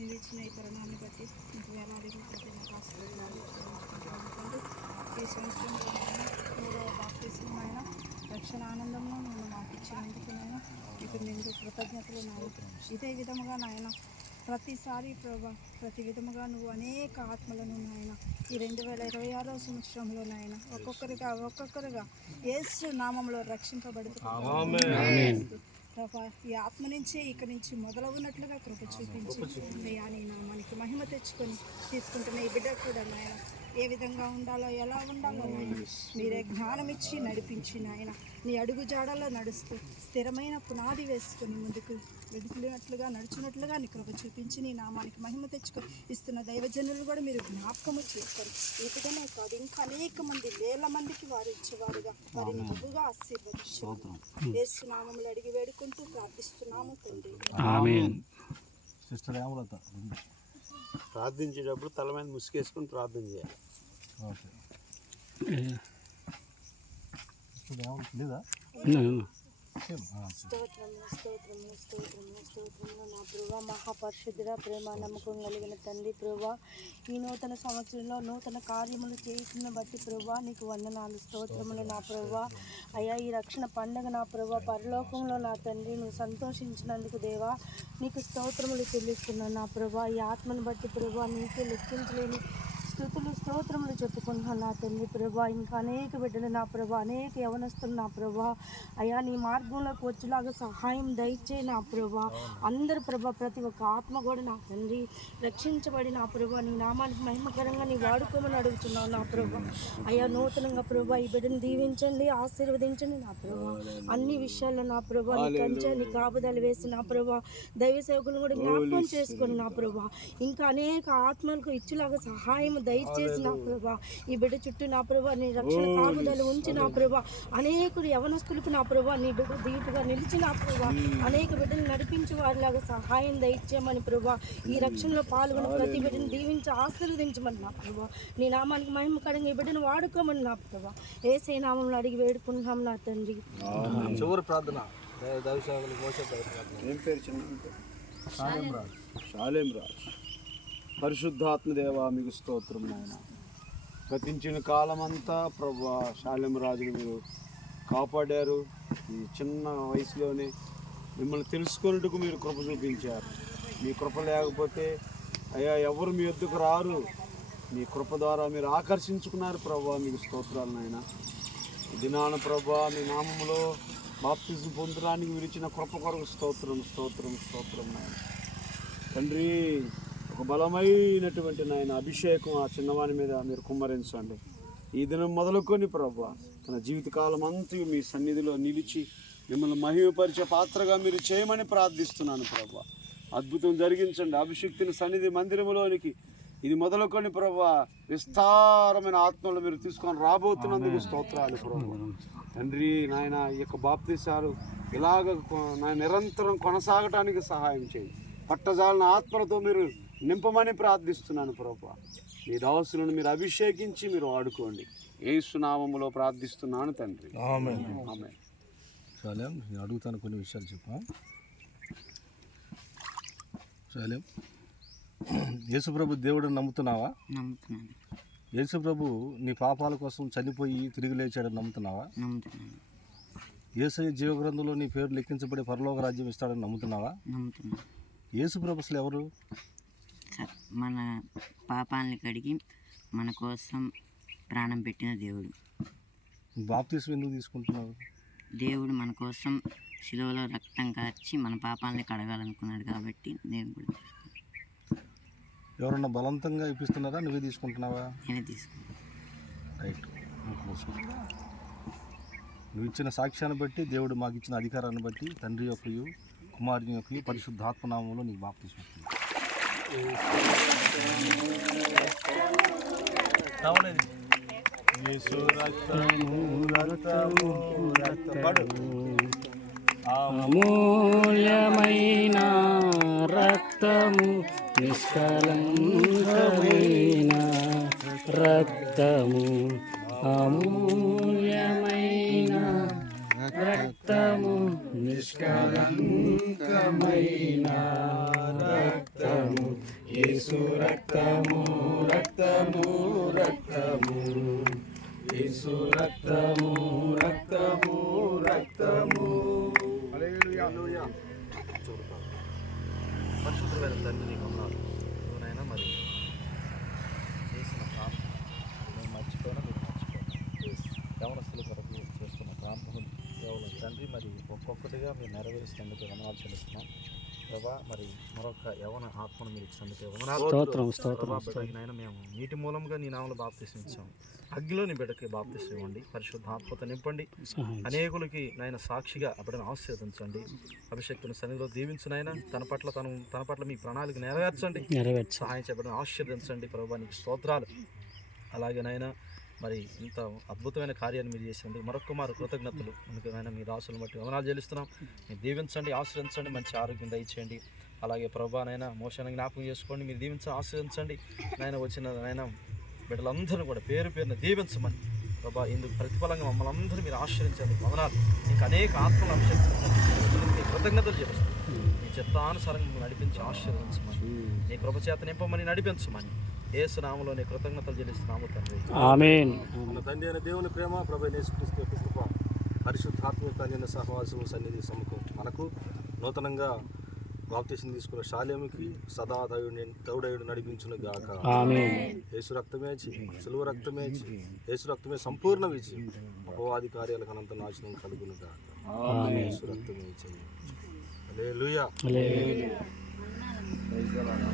మీరు ఇచ్చిన ఈ తరుణాన్ని బట్టి మీకు వేలాదిగా ఆశీర్వాదాలు ఈ సంవత్సరంలో మూడవ బాప్తిస్మమైన రక్షణ ఆనందంలో నేను మాకు ఇచ్చినందుకు నాయన మీకు నిండు కృతజ్ఞతలు నాయన. ఇదే విధముగా నాయన ప్రతిసారి ప్రభా ప్రతి విధముగా నువ్వు అనేక ఆత్మలను నాయన ఈ 2026వ సంవత్సరంలో నాయన ఒక్కొక్కరుగా యేసు నామంలో రక్షింపబడుతుంది ప్రభా. ఈ ఆత్మ నుంచే ఇక నుంచి మొదలవున్నట్లుగా కృప చూపించి అయ్యా నీ నామానికి మహిమ తెచ్చుకొని తీసుకుంటున్న ఈ బిడ్డ కూడా నాయన ఏ విధంగా ఉండాలో ఎలా ఉండాలో నాయన మీరే జ్ఞానం ఇచ్చి నడిపించి నాయన నీ అడుగు జాడల్లో నడుస్తూ స్థిరమైన పునాది వేసుకొని ముందుకు వెడుకున్నట్లుగా నడుచున్నట్లుగా నీ కృప చూపించి నీ నామానికి మహిమ తెచ్చుకొని ఇస్తున్న దైవజనులు కూడా మీరు జ్ఞాపకము చేసుకొని ఇకనే కాదు ఇంకా అనేక మంది వేల మందికి వారు ఇచ్చేవారుగా వారిని బహుగా ఆశీర్వదించారు. యేసు నామములో అడిగి వేడుకుంటూ ప్రార్థిస్తున్నాము తండ్రి. ఆమేన్. ప్రార్థించేటప్పుడు తల మీద ముసుగేసుకొని ప్రార్థన చేయాలి. స్తోత్రము స్తోత్రము స్తోత్రము స్తోత్రము నా ప్రభా. మహాపరిశుద్ధుడ ప్రేమ నమ్మకం కలిగిన తండ్రి ప్రభా, ఈ నూతన సంవత్సరంలో నూతన కార్యములు చేస్తున్న బట్టి ప్రభా నీకు వందనాలు స్తోత్రములు నా ప్రభా. అయ్యా ఈ రక్షణ పండుగ నా ప్రభా పరలోకంలో నా తండ్రి నువ్వు సంతోషించినందుకు దేవా నీకు స్తోత్రములు చెల్లిస్తున్నాను నా ప్రభా. ఈ ఆత్మను బట్టి ప్రభా నీకే లెక్కించలేని స్తుతులు స్తోత్రములు చెప్పుకుంటున్నాను నా తండ్రి ప్రభా. ఇంకా అనేక బిడ్డలు నా ప్రభా అనేక యవనస్తులు నా ప్రభా అయ్యా నీ మార్గంలోకి వచ్చేలాగా సహాయం దయచేయి నా ప్రభా. అందరు ప్రభా ప్రతి ఒక్క ఆత్మ కూడా నా తండ్రి రక్షించబడి నా ప్రభా నీ నామానికి మహిమకరంగా నీ వాడుకోమని అడుగుతున్నావు నా ప్రభా. అయ్యా నూతనంగా ప్రభా ఈ బిడ్డను దీవించండి ఆశీర్వదించండి నా ప్రభా. అన్ని విషయాల్లో నా ప్రభా నీ కంచె నీ కాపుదలు వేసి నా ప్రభా దైవ సేవకులను కూడా జ్ఞాపకం చేసుకొని నా ప్రభా ఇంకా అనేక ఆత్మలకు ఇచ్చేలాగా సహాయం దయచేసి నా ప్రభా. ఈ బిడ్డ చుట్టూ నా ప్రభా నీ రక్షణ కాపుదలు ఉంచి నా ప్రభా అనేకులు యవనస్తులకు నా ప్రభా నీ బిడ్డ దీటుగా నిలిచి నా ప్రభా అనేక బిడ్డలు నడిపించి వారిలాగా సహాయం దయచేయమని ప్రభా. ఈ రక్షణలో పాల్గొని ప్రతి బిడ్డను దీవించి ఆశీర్వదించమని నా ప్రభా. నీ నామానికి మహిమకరంగా ఈ బిడ్డను వాడుకోమని నా ప్రభా యేసే నామంలో అడిగి వేడుకుంటున్నాం నా తండ్రి. చివరి ప్రార్థన ఏం పేరు? చిన్న శాలేం రాజ్. పరిశుద్ధాత్మదేవ మీకు స్తోత్రం నాయన. గతించిన కాలమంతా ప్రభా శాలేం రాజుని మీరు కాపాడారు. ఈ చిన్న వయసులోనే మిమ్మల్ని తెలుసుకున్నట్టుకు మీరు కృప చూపించారు. మీ కృప లేకపోతే అయ్యా ఎవరు మీ వద్దకు రారు. మీ కృప ద్వారా మీరు ఆకర్షించుకున్నారు ప్రభా మీకు స్తోత్రాలు నాయన. ఈ దినాన ప్రభా మీ నామములో బాప్తిజం పొందడానికి మీరు ఇచ్చిన కృప కొరకు స్తోత్రం స్తోత్రం స్తోత్రం నాయన. తండ్రి ఒక బలమైనటువంటి నాయన అభిషేకం ఆ చిన్నవాని మీద మీరు కుమ్మరించండి. ఈ దినం మొదలుకొని ప్రభా తన జీవితకాలం అంతా మీ సన్నిధిలో నిలిచి మిమ్మల్ని మహిమపరిచే పాత్రగా మీరు చేయమని ప్రార్థిస్తున్నాను ప్రభా. అద్భుతం జరిగించండి. అభిషక్తిని సన్నిధి మందిరములోనికి ఇది మొదలుకొని ప్రభా విస్తారమైన ఆత్మలు మీరు తీసుకొని రాబోతున్నందుకు స్తోత్రాలు ప్రభా. తండ్రి నాయన ఈ యొక్క బాప్తిసాలు ఇలాగ నిరంతరం కొనసాగటానికి సహాయం చేయి. పట్టజాలిన ఆత్మలతో మీరు నింపమని ప్రార్థిస్తున్నాను ప్రభా. మీ దాసులను మీరు అభిషేకించి మీరు వాడుకోండి. యేసు నామములో ప్రార్థిస్తున్నాను తండ్రి. ఆమేన్. ఆమేన్. శాలేం నేను అడుగుతాను కొన్ని విషయాలు చెప్పా. శాలేం యేసుప్రభు దేవుడిని నమ్ముతున్నావా? నమ్ముతున్నాను. యేసుప్రభు నీ పాపాల కోసం చనిపోయి తిరిగి లేచాడని నమ్ముతున్నావా? నమ్ముతున్నాను. యేసయ్య జీవగ్రంథంలో నీ పేరు లెక్కించబడి పరలోక రాజ్యం ఇస్తాడని నమ్ముతున్నావా? నమ్ముతున్నాను. యేసుప్రభు అసలు ఎవరు? మన పాపాలని కడిగి మన కోసం ప్రాణం పెట్టిన దేవుడు. బాప్తిస్మం ఎందుకు తీసుకుంటున్నావు? దేవుడు మన కోసం శిలువలో రక్తం కార్చి మన పాపాలని కడగాలనుకున్నాడు కాబట్టి నేను కూడా ఎవరన్నా బలవంతంగా ఇప్పిస్తున్నారా, నువ్వే తీసుకుంటున్నావా? నేనే తీసుకున్నాను. రైట్. నువ్వు ఇచ్చిన సాక్ష్యాన్ని బట్టి దేవుడు మాకు ఇచ్చిన అధికారాన్ని బట్టి తండ్రి యొక్కయు కుమారుని యొక్కయు పరిశుద్ధాత్మనామంలో నీకు బాప్తిస్మం ఇస్తున్నాను. అమూల్యమైన రక్తము నిష్కలంకమైన రక్తము అమూల్యమైన రక్తము నిష్కలంకమైన రక్తము యేసు రక్తము రక్తము రక్తము యేసు రక్తము రక్తము రక్తము హల్లెలూయా. చూడతాం పరిశుద్ధమైన తండ్రి నీకు వందనాలు. నువ్వునైనా మరి చేసిన ప్రాంతం నేను మర్చిపోయినా మీరు మర్చిపోయినా యవనస్తుల కొరకు చేస్తున్న ప్రాంతం కేవలం తండ్రి మరి ఒక్కొక్కటిగా మీరు నెరవేరుస్తున్నందుకు వందనాలు చెల్లిస్తున్నాం ప్రభా. మరి మరొక యవన ఆత్మను మీరు ఇచ్చినందుకు వందనాలు ప్రభా. బిడ్డకినైనా మేము నీటి మూలంగా నీ నామలు బాప్తిసం ఇచ్చాం. అగ్నిలో నీ బిడ్డకి బాప్తిసం ఇవ్వండి, పరిశుద్ధ ఆత్మతో నింపండి. అనేకులకి నాయన సాక్షిగా అప్పుడైనా ఆశీర్వదించండి. అభిషేక్తుని సన్నిధిలో దీవించునైనా తన పట్ల మీ ప్రణాళిక నెరవేర్చండి, సహాయం చెప్పడం ఆశీర్వదించండి ప్రభా. నీకు స్తోత్రాలు. అలాగే నాయన మరి ఇంత అద్భుతమైన కార్యాన్ని మీరు చేసినందుకు మరొక మారు కృతజ్ఞతలు. అందుకైనా మీ దాసులను బట్టి వందనాలు చెల్లిస్తున్నాం. మీరు దీవించండి, ఆశ్రయించండి, మంచి ఆరోగ్యం దయచేయండి. అలాగే ప్రభా నైనా మోషాన్ని జ్ఞాపకం చేసుకోండి, మీరు దీవించి ఆశ్రయించండి. నాయన వచ్చిన నాయన బిడ్డలందరూ కూడా పేరు పేరున దీవించమని ప్రభా. ఇందుకు ప్రతిఫలంగా మమ్మల్ని అందరూ మీరు ఆశ్రయించేందుకు వందనాలు. ఇంకా అనేక ఆత్మలు అభిషేకించండి, కృతజ్ఞతలు చెల్లిస్తాం. మీ చిత్తానుసారంగా మమ్మల్ని నడిపించి ఆశీర్వదించమని, నీ కృపచేత నింపమని నడిపించమని యేసు నామములో నీ కృతజ్ఞతలు చెల్లిస్తున్నాము తండ్రి. ఆమేన్. మన తండ్రి అయిన దేవుని ప్రేమ, ప్రభు యేసుక్రీస్తు యొక్క కృప, పరిశుద్ధాత్మ యొక్క అన్యోన్య సహవాసము, సన్నిధి సముఖం మనకు నూతనంగా బాప్తిసం తీసుకున్న శాలేముకి సదా దౌడయుడు నడిపించును గాక. ఆమేన్. యేసు రక్తమే సిలువ రక్తమే యేసు రక్తమే సంపూర్ణ విజయం. అపవాది కార్యాలకు అనంత నాశనం కలుగును గాక. యేసు రక్తమే చేయి. Hallelujah. Hallelujah. Praise the lord.